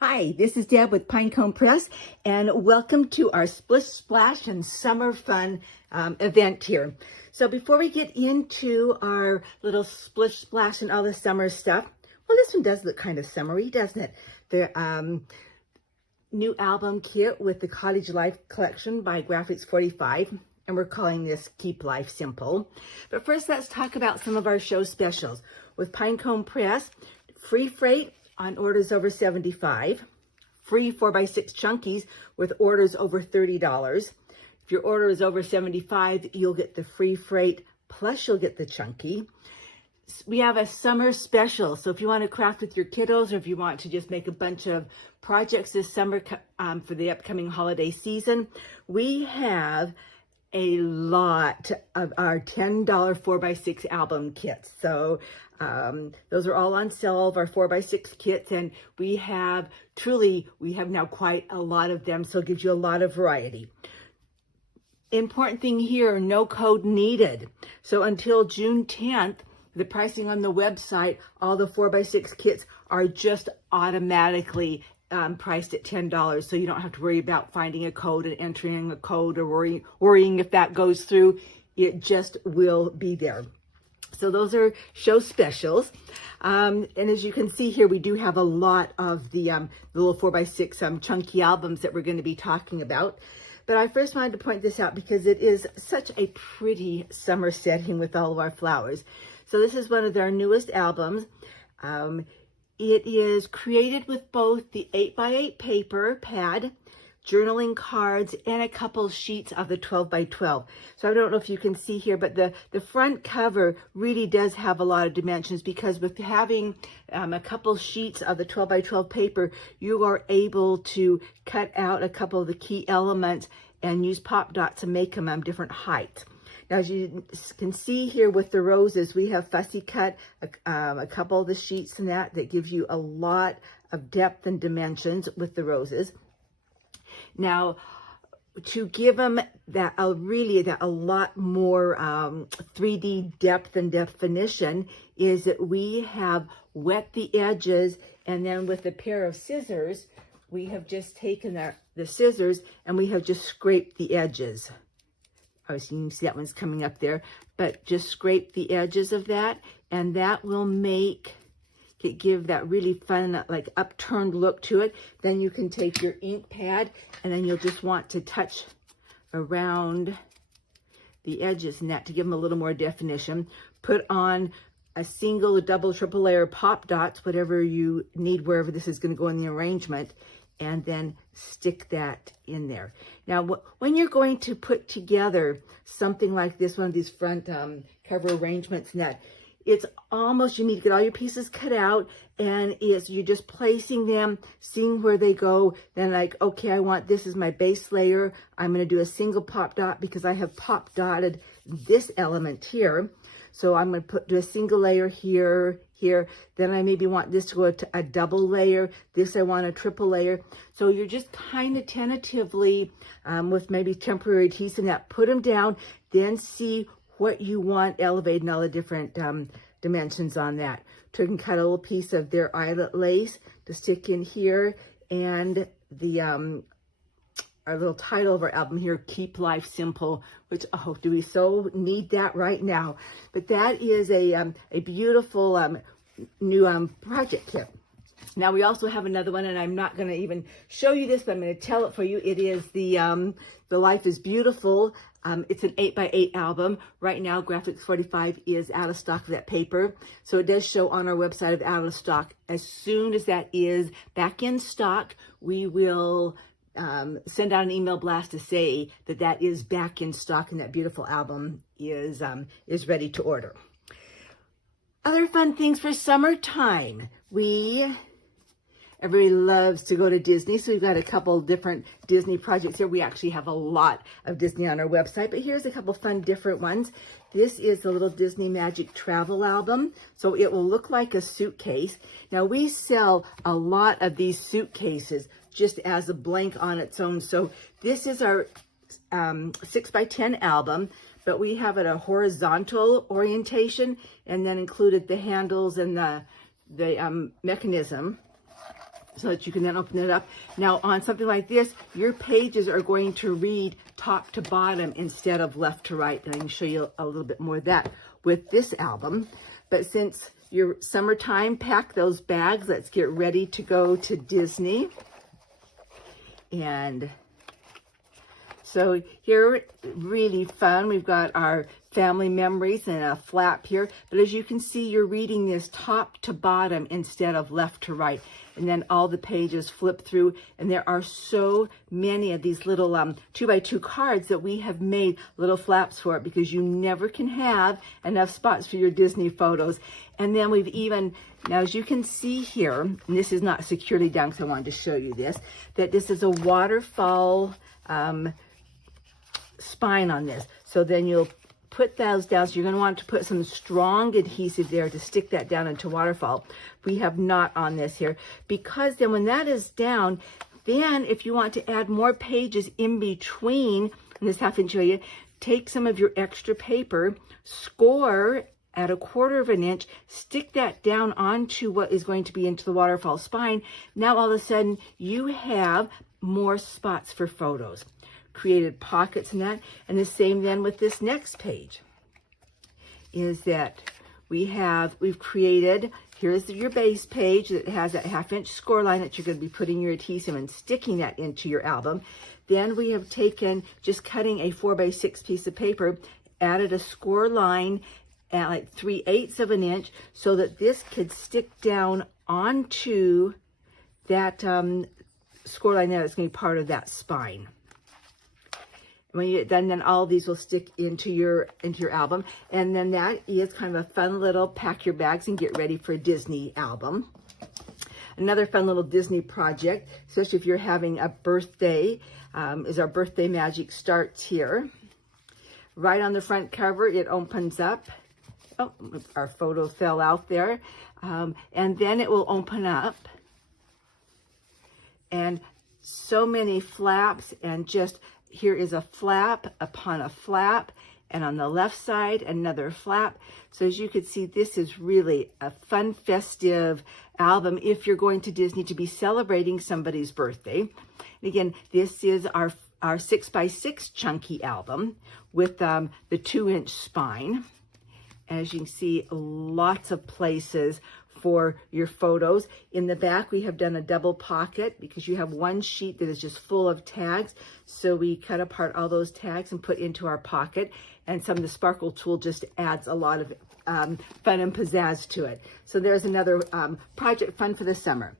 Hi, this is Deb with Pinecone Press, and welcome to our Splish Splash and Summer Fun event here. So before we get into our little Splish Splash and all the summer stuff, well, this one does look kind of summery, doesn't it? The new album kit with the Cottage Life collection by Graphics 45, and we're calling this Keep Life Simple. But first, let's talk about some of our show specials. With Pinecone Press, free freight on orders over $75, free 4x6 chunkies with orders over $30. If your order is over $75, you'll get the free freight, plus you'll get the chunky. We have a summer special, so if you want to craft with your kiddos, or if you want to just make a bunch of projects this summer for the upcoming holiday season, we have a lot of our $10 4x6 album kits. So those are all on sale, all of our 4x6 kits, and we have now quite a lot of them, so it gives you a lot of variety. Important thing here, no code needed. So until June 10th, the pricing on the website, all the 4x6 kits are just automatically priced at $10, so you don't have to worry about finding a code and entering a code or worrying if that goes through. It just will be there. So those are show specials. And as you can see here, we do have a lot of the little 4x6 chunky albums that we're going to be talking about. But I first wanted to point this out because it is such a pretty summer setting with all of our flowers. So this is one of their newest albums. It is created with both the 8x8 paper pad, journaling cards, and a couple sheets of the 12x12. So I don't know if you can see here, but the front cover really does have a lot of dimensions, because with having a couple sheets of the 12x12 paper, you are able to cut out a couple of the key elements and use pop dots to make them different heights. Now, as you can see here with the roses, we have fussy cut a couple of the sheets and that gives you a lot of depth and dimensions with the roses. Now, to give them that a lot more 3D depth and definition, is that we have wet the edges, and then with a pair of scissors, we have just taken the scissors and we have just scraped the edges. Obviously, you can see that one's coming up there, but just scrape the edges of that, and that will give that really fun, like upturned look to it. Then you can take your ink pad, and then you'll just want to touch around the edges and that to give them a little more definition. Put on a single, double, triple layer pop dots, whatever you need, wherever this is going to go in the arrangement, and then stick that in there. Now, when you're going to put together something like this, one of these front cover arrangements and that, it's almost, you need to get all your pieces cut out, and you're just placing them, seeing where they go. Then like, okay, I want this as my base layer. I'm going to do a single pop dot because I have pop dotted this element here. So I'm going to do a single layer here. Then I maybe want this to go to a double layer. This I want a triple layer. So you're just kind of tentatively, with maybe temporary adhesive, that put them down, then see what you want elevated and all the different dimensions on that. So you can cut a little piece of their eyelet lace to stick in here, and the our little title of our album here, Keep Life Simple, which, oh, do we so need that right now. But that is a beautiful new project kit. Now, we also have another one, and I'm not going to even show you this, but I'm going to tell it for you. It is the Life is Beautiful. It's an 8x8 album. Right now, Graphics 45 is out of stock of that paper. So it does show on our website of out of stock. As soon as that is back in stock, we will send out an email blast to say that that is back in stock and that beautiful album is ready to order. Other fun things for summertime. Everybody loves to go to Disney, so we've got a couple different Disney projects here. We actually have a lot of Disney on our website, but here's a couple fun different ones. This is the little Disney Magic Travel album, so it will look like a suitcase. Now, we sell a lot of these suitcases just as a blank on its own. So this is our 6x10 album, but we have it a horizontal orientation, and then included the handles and the mechanism. so that you can then open it up. Now on something like this, your pages are going to read top to bottom instead of left to right. And I can show you a little bit more of that with this album. But since your summertime, pack those bags. Let's get ready to go to Disney. And so here, really fun. We've got our family memories and a flap here. But as you can see, you're reading this top to bottom instead of left to right. And then all the pages flip through. And there are so many of these little 2x2 cards that we have made little flaps for it, because you never can have enough spots for your Disney photos. And then we've even, now as you can see here, and this is not securely down because I wanted to show you this, that this is a waterfall spine on this. So then you'll put those down. So you're going to want to put some strong adhesive there to stick that down into waterfall. We have not on this here, because then when that is down, then if you want to add more pages in between, and this half inch area, take some of your extra paper, score at 1/4 inch, stick that down onto what is going to be into the waterfall spine. Now all of a sudden you have more spots for photos. Created pockets and that. And the same then with this next page is that we've created, here's your base page that has that 1/2 inch score line that you're going to be putting your adhesive and sticking that into your album. Then we have taken, just cutting a 4x6 piece of paper, added a score line at like 3/8 inch so that this could stick down onto that score line there. That's going to be part of that spine. When you get done, then all of these will stick into your album. And then that is kind of a fun little pack your bags and get ready for a Disney album. Another fun little Disney project, especially if you're having a birthday, is our birthday magic starts here. Right on the front cover, it opens up. Oh, our photo fell out there. And then it will open up. And so many flaps, and just here is a flap upon a flap, and on the left side another flap. So as you can see, this is really a fun, festive album if you're going to Disney to be celebrating somebody's birthday. And again, this is our 6x6 chunky album with the 2-inch spine. As you can see, lots of places for your photos. In the back, we have done a double pocket because you have one sheet that is just full of tags. So we cut apart all those tags and put into our pocket. And some of the sparkle tool just adds a lot of fun and pizzazz to it. So there's another project fun for the summer.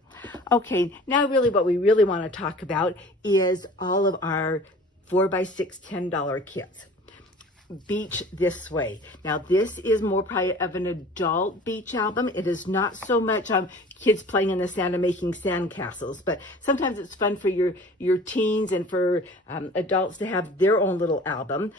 Okay, now really what we really want to talk about is all of our 4x6 $10 kits. Beach This Way. Now this is more probably of an adult beach album. It is not so much kids playing in the sand and making sand castles, but sometimes it's fun for your teens and for adults to have their own little album.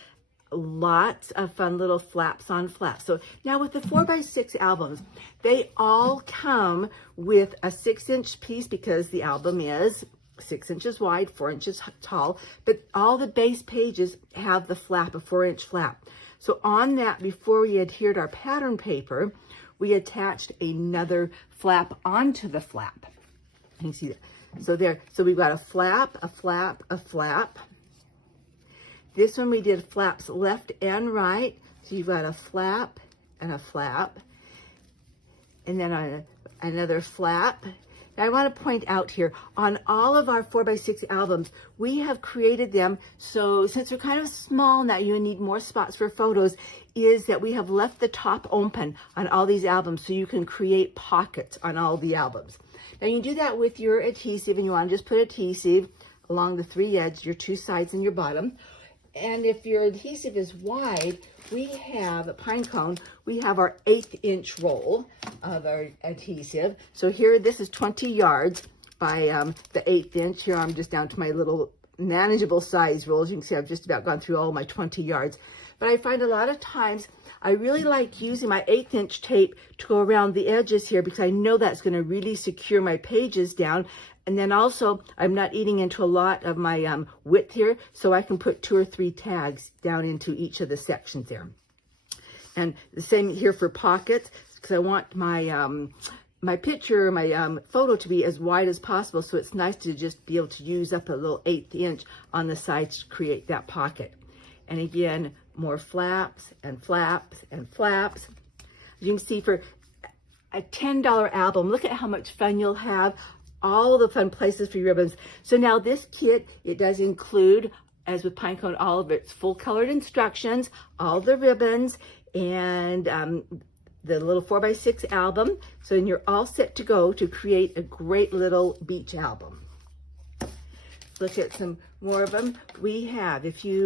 Lots of fun little flaps on flaps. So now with the 4x6 albums, they all come with a 6-inch piece because the album is 6 inches wide, 4 inches tall, but all the base pages have the flap, a 4-inch flap. So on that, before we adhered our pattern paper, we attached another flap onto the flap. You can see that. So there, so we've got a flap, a flap, a flap. This one we did flaps left and right. So you've got a flap and a flap, and then another flap. I want to point out here, on all of our 4x6 albums, we have created them so, since they're kind of small now, you need more spots for photos, is that we have left the top open on all these albums so you can create pockets on all the albums. Now you can do that with your adhesive, and you want to just put adhesive along the 3 edges, your 2 sides and your bottom. And if your adhesive is wide, we have at Pinecone, we have our 1/8 roll of our adhesive. So here, this is 20 yards by the 1/8 inch. Here I'm just down to my little manageable size roll. As you can see, I've just about gone through all my 20 yards. But I find a lot of times I really like using my 1/8 inch tape to go around the edges here because I know that's going to really secure my pages down. And then also, I'm not eating into a lot of my width here, so I can put 2 or 3 tags down into each of the sections there. And the same here for pockets, because I want my my picture, my photo to be as wide as possible, so it's nice to just be able to use up a little 1/8 inch on the sides to create that pocket. And again, more flaps and flaps and flaps. As you can see, for a $10 album, look at how much fun you'll have, all the fun places for your ribbons. So now this kit, it does include, as with Pinecone, all of its full colored instructions, all the ribbons, and the little 4x6 album. So then you're all set to go to create a great little beach album. Look at some more of them. We have, if you,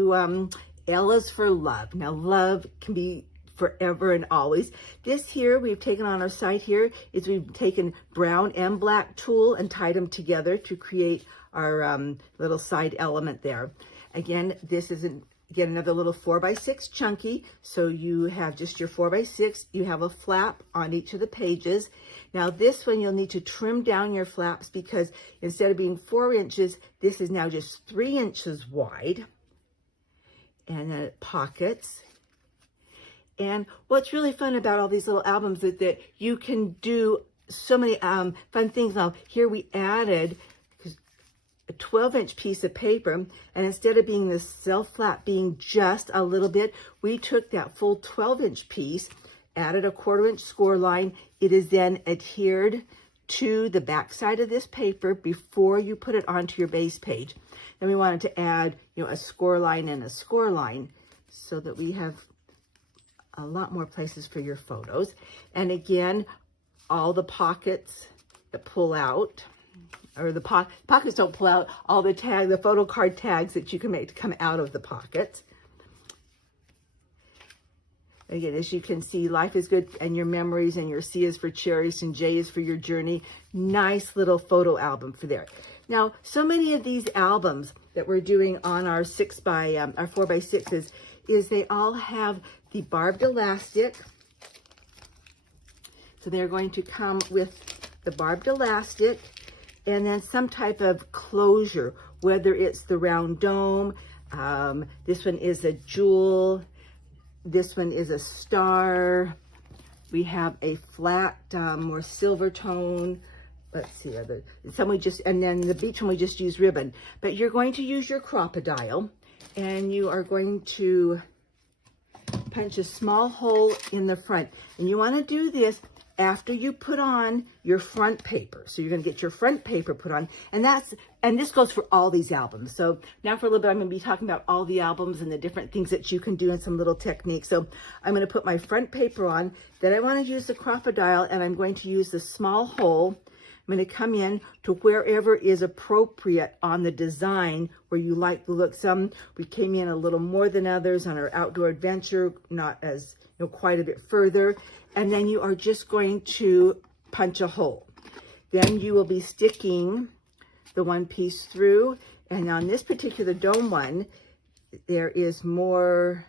Ella's for love. Now love can be forever and always. This here we've taken on our site here is we've taken brown and black tulle and tied them together to create our little side element there. Again, this is again another little 4x6 chunky. So you have just your 4x6. You have a flap on each of the pages. Now this one you'll need to trim down your flaps because instead of being 4 inches, this is now just 3 inches wide. And then it pockets. And what's really fun about all these little albums is that you can do so many fun things. Now here we added a 12-inch piece of paper, and instead of being this self flap being just a little bit, we took that full 12-inch piece, added a 1/4 inch score line. It is then adhered to the back side of this paper before you put it onto your base page. Then we wanted to add, a score line and a score line so that we have a lot more places for your photos. And again, all the pockets that pull out, or the pockets don't pull out, all the photo card tags that you can make to come out of the pockets. Again, as you can see, life is good and your memories, and your C is for cherished and J is for your journey. Nice little photo album for there. Now, so many of these albums that we're doing on our 4x6s is they all have the barbed elastic. So they're going to come with the barbed elastic and then some type of closure, whether it's the round dome, this one is a jewel, this one is a star, we have a flat, more silver tone. Let's see, and then the beach one we just use ribbon. But you're going to use your crocodile, and you are going to punch a small hole in the front. And you want to do this after you put on your front paper. So you're going to get your front paper put on, and this goes for all these albums. So now for a little bit, I'm going to be talking about all the albums and the different things that you can do and some little techniques. So I'm going to put my front paper on, then I want to use the crocodile, and I'm going to use the small hole. I'm going to come in to wherever is appropriate on the design where you like the look. Some we came in a little more than others on our outdoor adventure, not as quite a bit further. And then you are just going to punch a hole. Then you will be sticking the one piece through. And on this particular dome one, there is more.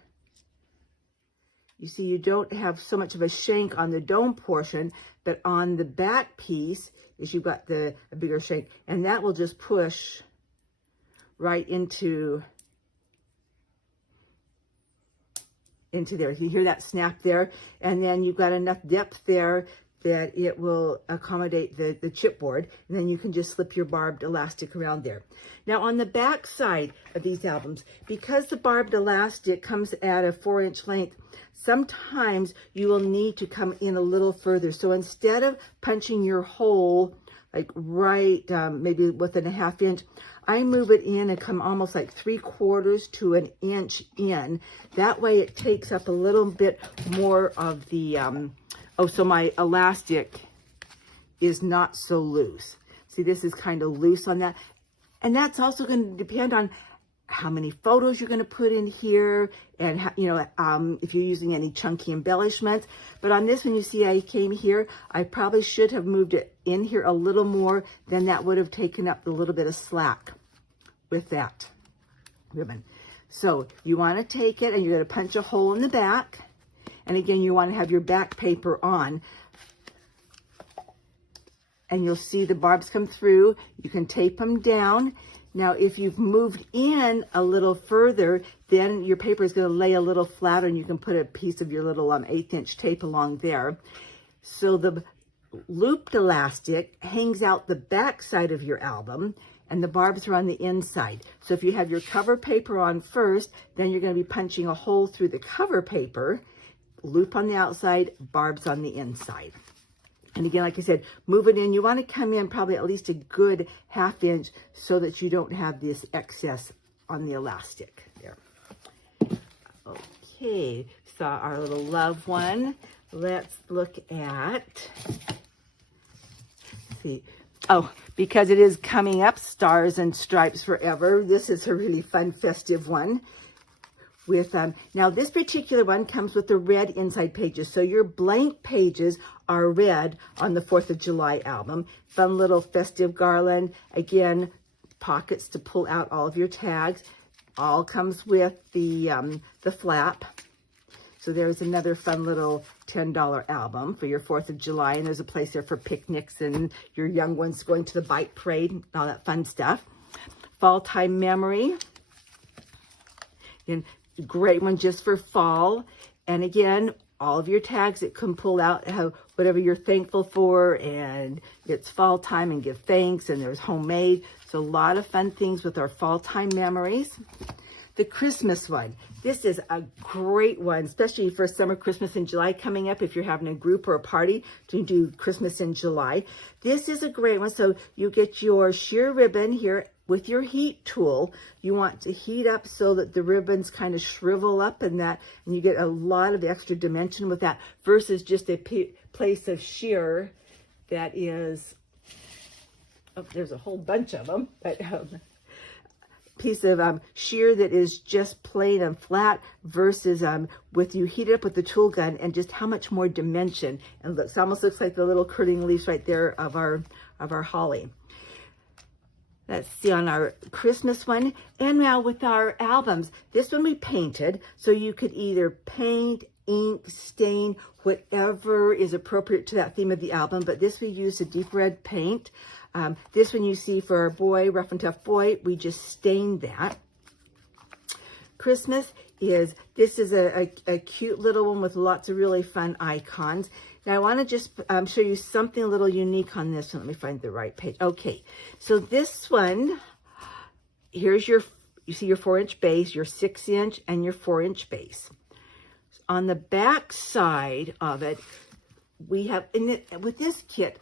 You see, you don't have so much of a shank on the dome portion, but on the back piece is you've got a bigger shank, and that will just push right into there. You hear that snap there, and then you've got enough depth there that it will accommodate the chipboard, and then you can just slip your barbed elastic around there. Now on the back side of these albums, because the barbed elastic comes at a 4-inch length, sometimes you will need to come in a little further. So instead of punching your hole like right maybe within a 1/2 inch, I move it in and come almost like 3/4 to an inch in. That way it takes up a little bit more of the, so my elastic is not so loose. See, this is kind of loose on that. And that's also going to depend on how many photos you're going to put in here, and if you're using any chunky embellishments. But on this one, you see I came here, I probably should have moved it in here a little more, then that would have taken up a little bit of slack with that ribbon. So you want to take it and you're going to punch a hole in the back, and again you want to have your back paper on, and you'll see the barbs come through. You can tape them down. Now, if you've moved in a little further, then your paper is going to lay a little flatter, and you can put a piece of your little 1/8 inch tape along there. So looped elastic hangs out the back side of your album, and the barbs are on the inside. So if you have your cover paper on first, then you're going to be punching a hole through the cover paper, loop on the outside, barbs on the inside. And again, like I said, move it in. You want to come in probably at least a good 1/2 inch so that you don't have this excess on the elastic there. Okay, saw our little love one. Let's look at, see, oh, because it is coming up, Stars and Stripes Forever. This is a really fun, festive one. With now this particular one comes with the red inside pages, so your blank pages are red on the 4th of July album. Fun little festive garland. Again, pockets to pull out all of your tags. All comes with the flap. So there's another fun little $10 album for your 4th of July, and there's a place there for picnics and your young ones going to the bike parade and all that fun stuff. Fall Time Memory. And great one just for fall. And again, all of your tags that can pull out have whatever you're thankful for, and it's fall time and give thanks, and there's homemade. So a lot of fun things with our fall time memories. The Christmas one. This is a great one, especially for summer, Christmas in July coming up. If you're having a group or a party to do Christmas in July, this is a great one. So you get your sheer ribbon here with your heat tool. You want to heat up so that the ribbons kind of shrivel up and you get a lot of extra dimension with that versus just a place of sheer that is, oh, there's a whole bunch of them, but piece of sheer that is just plain and flat versus with you heat it up with the tool gun and just how much more dimension. And looks, almost looks like the little curling leaves right there of our holly. Let's see on our Christmas one. And now with our albums, this one we painted, so you could either paint, ink, stain, whatever is appropriate to that theme of the album. But this we use a deep red paint. This one you see for our boy, Rough and Tough Boy, we just stained that. Christmas is, this is a cute little one with lots of really fun icons. Now I want to just show you something a little unique on this one. Let me find the right page. Okay, so this one, here's your, you see your 4-inch base, your 6-inch, and your 4-inch base. On the back side of it, we have, with this kit,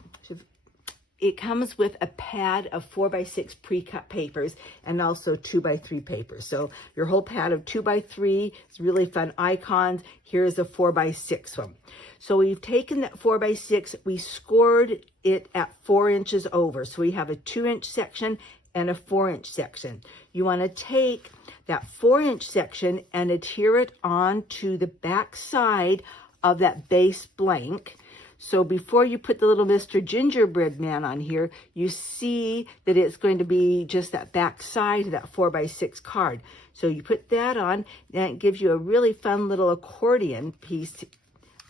it comes with a pad of 4x6 pre-cut papers and also 2x3 papers. So your whole pad of 2x3 is really fun icons. Here's a 4x6 one. So we've taken that 4x6, we scored it at 4 inches over. So we have a 2-inch section and a 4-inch section. You want to take that 4-inch section and adhere it onto the back side of that base blank. So before you put the little Mr. Gingerbread Man on here, you see that it's going to be just that back side of that 4x6 card. So you put that on, and it gives you a really fun little accordion piece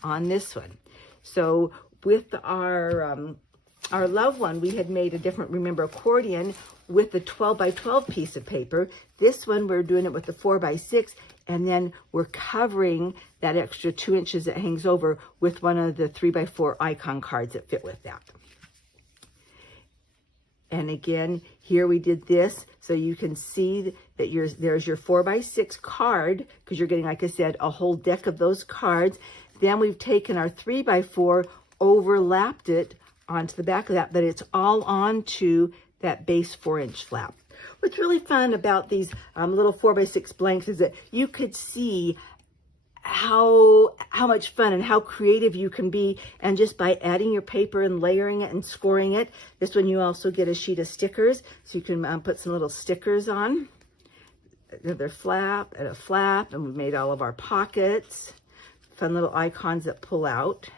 on this one. So with our love one, we had made a different, remember, accordion with the 12x12 piece of paper. This one, we're doing it with the 4x6, and then we're covering that extra 2 inches that hangs over with one of the 3x4 icon cards that fit with that. And again, here we did this, so you can see that there's your 4x6 card, because you're getting, like I said, a whole deck of those cards. Then we've taken our 3x4, overlapped it onto the back of that, but it's all onto that base 4-inch flap. What's really fun about these little 4x6 blanks is that you could see how much fun and how creative you can be, and just by adding your paper and layering it and scoring it. This one you also get a sheet of stickers, so you can put some little stickers on. Another flap and a flap, and we've made all of our pockets. Fun little icons that pull out,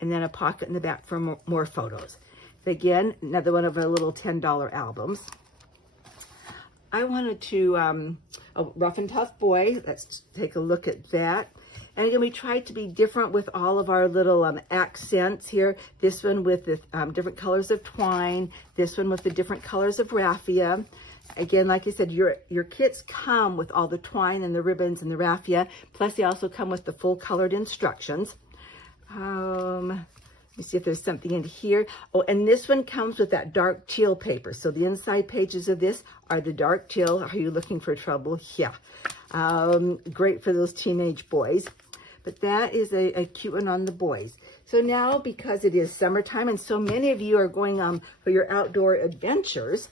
and then a pocket in the back for more photos. Again, another one of our little $10 albums. I wanted to, a Rough and Tough Boy, let's take a look at that. And again, we tried to be different with all of our little accents here. This one with the different colors of twine. This one with the different colors of raffia. Again, like I said, your kits come with all the twine and the ribbons and the raffia. Plus, they also come with the full colored instructions. You see if there's something in here. Oh, and this one comes with that dark teal paper. So the inside pages of this are the dark teal. Are you looking for trouble? Yeah. Great for those teenage boys. But that is a cute one on the boys. So now, because it is summertime and so many of you are going for your outdoor adventures,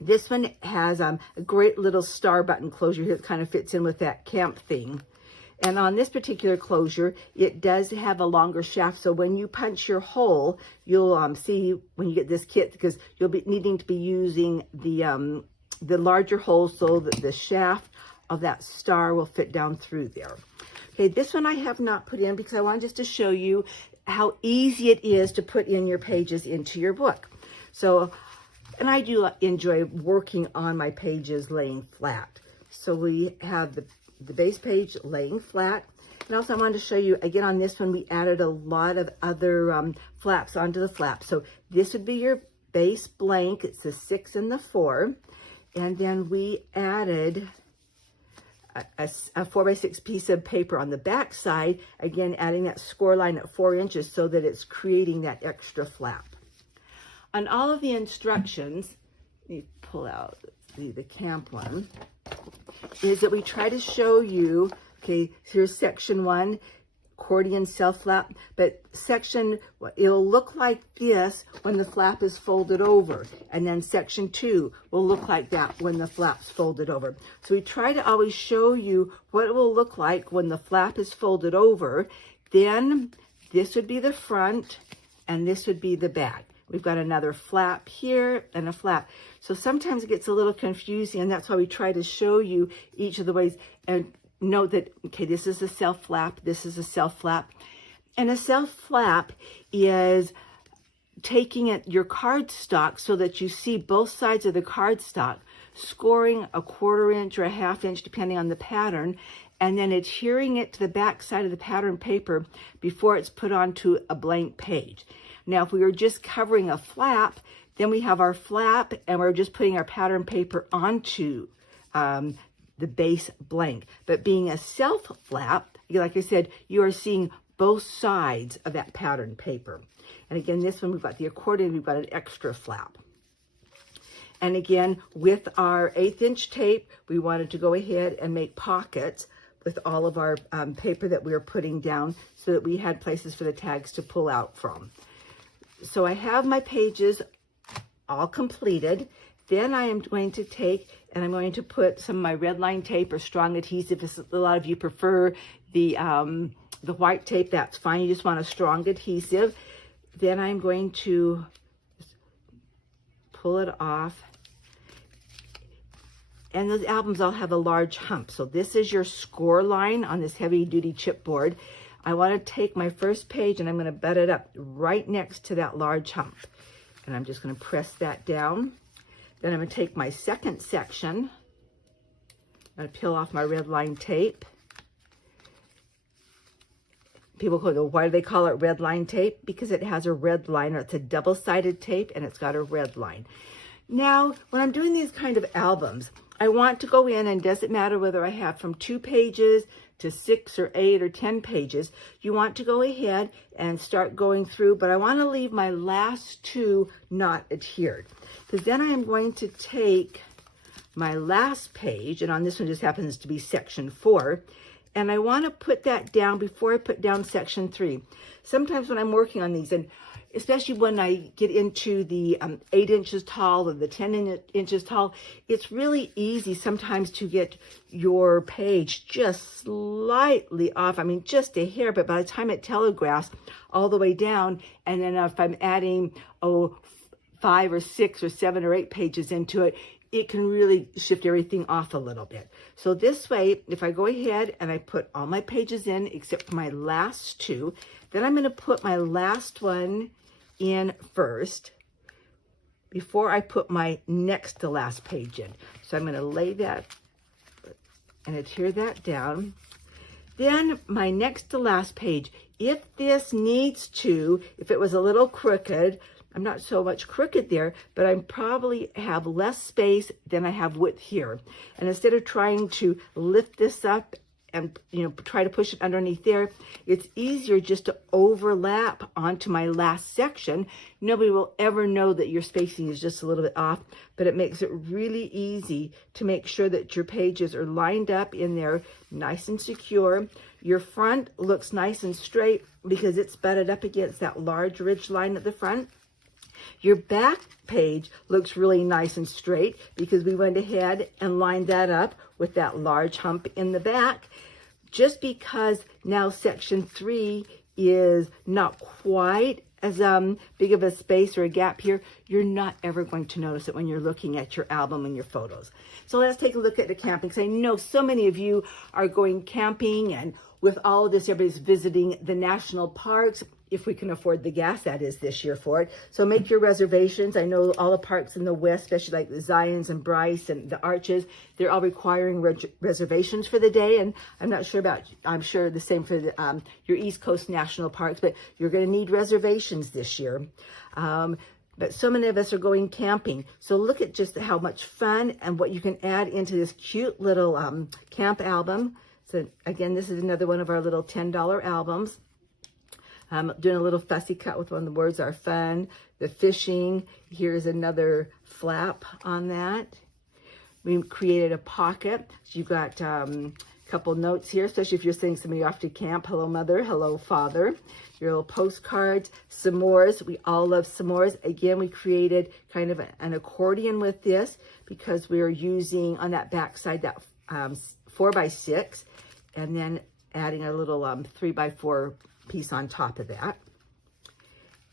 this one has a great little star button closure here that kind of fits in with that camp thing. And on this particular closure, it does have a longer shaft. So when you punch your hole, you'll see when you get this kit, because you'll be needing to be using the larger hole so that the shaft of that star will fit down through there. Okay, this one I have not put in because I want just to show you how easy it is to put in your pages into your book. So, and I do enjoy working on my pages laying flat. So we have the base page laying flat. And also I wanted to show you, again, on this one, we added a lot of other flaps onto the flap. So this would be your base blank. It's the 6 and the 4. And then we added a 4x6 piece of paper on the back side, again adding that score line at 4 inches so that it's creating that extra flap. On all of the instructions, let me pull out the camp one, is that we try to show you, okay, here's section 1, accordion self flap, but it'll look like this when the flap is folded over, and then section 2 will look like that when the flap's folded over. So we try to always show you what it will look like when the flap is folded over. Then this would be the front and this would be the back. We've got another flap here and a flap. So sometimes it gets a little confusing, and that's why we try to show you each of the ways. And note that, okay, this is a self flap, this is a self flap. And a self flap is taking your cardstock so that you see both sides of the cardstock, scoring a 1/4 inch or a 1/2 inch, depending on the pattern, and then adhering it to the back side of the pattern paper before it's put onto a blank page. Now, if we were just covering a flap, then we have our flap and we're just putting our pattern paper onto the base blank. But being a self flap, like I said, you are seeing both sides of that pattern paper. And again, this one, we've got the accordion, we've got an extra flap. And again, with our 1/8 inch tape, we wanted to go ahead and make pockets with all of our paper that we were putting down so that we had places for the tags to pull out from. So I have my pages all completed. Then I am going to take and I'm going to put some of my red line tape or strong adhesive. If a lot of you prefer the white tape, that's fine. You just want a strong adhesive. Then I'm going to pull it off. And those albums all have a large hump. So this is your score line on this heavy duty chipboard. I want to take my first page and I'm going to butt it up right next to that large hump. And I'm just going to press that down. Then I'm going to take my second section. I'm going to peel off my red line tape. People go, why do they call it red line tape? Because it has a red line, or it's a double-sided tape and it's got a red line. Now, when I'm doing these kind of albums, I want to go in, and doesn't matter whether I have from 2 pages to 6 or 8 or 10 pages, you want to go ahead and start going through, but I want to leave my last 2 not adhered. Because then I am going to take my last page, and on this one just happens to be section 4, and I want to put that down before I put down section 3. Sometimes when I'm working on these, and especially when I get into the 8 inches tall or the 10 inches tall, it's really easy sometimes to get your page just slightly off. I mean, just a hair, but by the time it telegraphs all the way down, and then if I'm adding, 5 or 6 or 7 or 8 pages into it, it can really shift everything off a little bit. So this way, if I go ahead and I put all my pages in except for my last 2, then I'm going to put my last one in first before I put my next to last page in. So I'm going to lay that and adhere that down. Then my next to last page, if this needs to, if it was a little crooked, I'm not so much crooked there, but I probably have less space than I have width here. And instead of trying to lift this up and try to push it underneath there, it's easier just to overlap onto my last section. Nobody will ever know that your spacing is just a little bit off, but it makes it really easy to make sure that your pages are lined up in there nice and secure. Your front looks nice and straight because it's butted up against that large ridge line at the front. Your back page looks really nice and straight because we went ahead and lined that up with that large hump in the back. Just because now section 3 is not quite as big of a space or a gap here, you're not ever going to notice it when you're looking at your album and your photos. So let's take a look at the camping, because I know so many of you are going camping, and with all of this, everybody's visiting the national parks, if we can afford the gas, that is, this year for it. So make your reservations. I know all the parks in the West, especially like the Zions and Bryce and the Arches, they're all requiring reservations for the day. And I'm sure the same for the, your East Coast national parks, but you're going to need reservations this year. But so many of us are going camping. So look at just how much fun and what you can add into this cute little camp album. So again, this is another one of our little $10 albums. Doing a little fussy cut with one of the words are fun, the fishing. Here's another flap on that. We created a pocket. So you've got a couple notes here, especially if you're sending somebody off to camp. Hello, mother. Hello, father. Your little postcards, s'mores. We all love s'mores. Again, we created kind of an accordion with this because we are using on that back side that 4x6 and then adding a little 3x4 piece on top of that.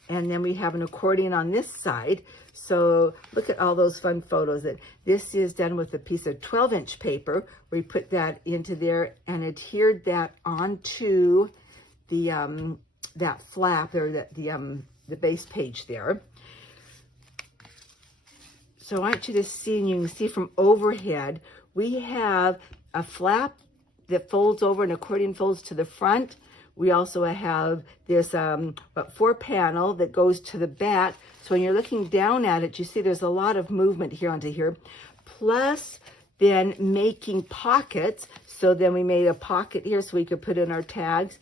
And then we have an accordion on this side. So look at all those fun photos. That this is done with a piece of 12-inch paper. We put that into there and adhered that onto the that flap or the base page there. So I want you to see, and you can see from overhead, we have a flap that folds over, an accordion folds to the front. We also have this 4-panel that goes to the back. So when you're looking down at it, you see there's a lot of movement here onto here. Plus then making pockets. So then we made a pocket here so we could put in our tags.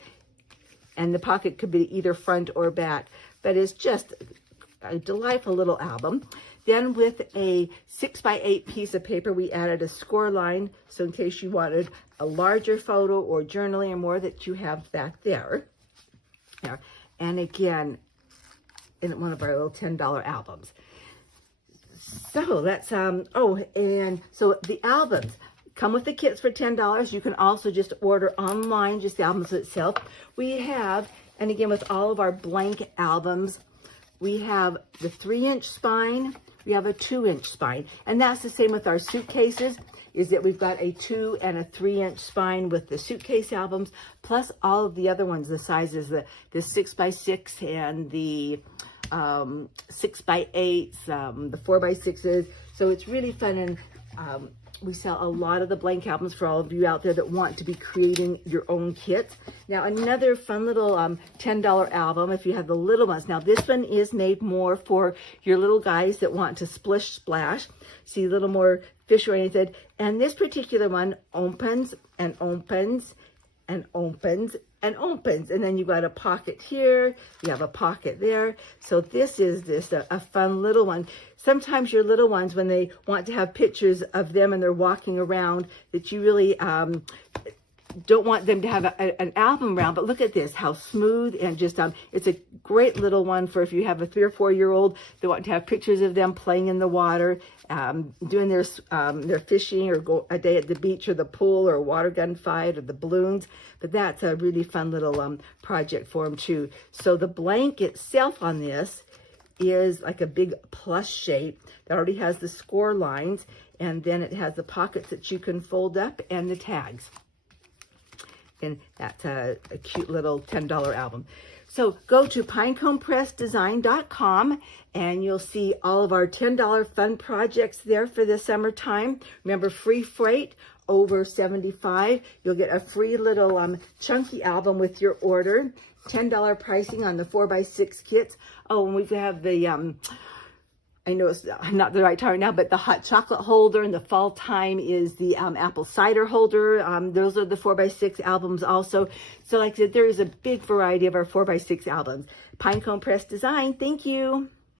And the pocket could be either front or back. But it's just a delightful little album. Then with a 6x8 piece of paper, we added a score line. So in case you wanted a larger photo or journaling or more, that you have back there. And again, in one of our little $10 albums. So that's, and so the albums come with the kits for $10. You can also just order online, just the albums itself. We have, and again, with all of our blank albums, we have the 3-inch spine, we have a 2-inch spine. And that's the same with our suitcases, is that we've got a 2 and a 3-inch spine with the suitcase albums, plus all of the other ones, the sizes, the 6x6 and the 6x8s, the 4x6s. So it's really fun, and we sell a lot of the blank albums for all of you out there that want to be creating your own kits. Now, another fun little $10 album, if you have the little ones. Now, this one is made more for your little guys that want to splish splash. See, a little more fish oriented. And this particular one opens and opens and opens and opens. And then you've got a pocket here. You have a pocket there. So this is just a fun little one. Sometimes your little ones, when they want to have pictures of them and they're walking around, that you really don't want them to have an album around. But look at this, how smooth, and just it's a great little one for if you have a 3 or 4 year old that want to have pictures of them playing in the water, doing their fishing, or go a day at the beach or the pool or a water gun fight or the balloons. But that's a really fun little project for them too. So the blank itself on this is like a big plus shape that already has the score lines, and then it has the pockets that you can fold up and the tags. And that's a cute little $10 album. So go to pineconepressdesign.com and you'll see all of our $10 fun projects there for the summertime. Remember, free freight over $75. You'll get a free little chunky album with your order. $10 pricing on the 4x6 kits. Oh, and we have the I know it's not the right time now, but the hot chocolate holder, and the fall time is the apple cider holder. Those are the 4x6 albums also. So like I said, there is a big variety of our 4x6 albums. Pinecone Press Design, thank you.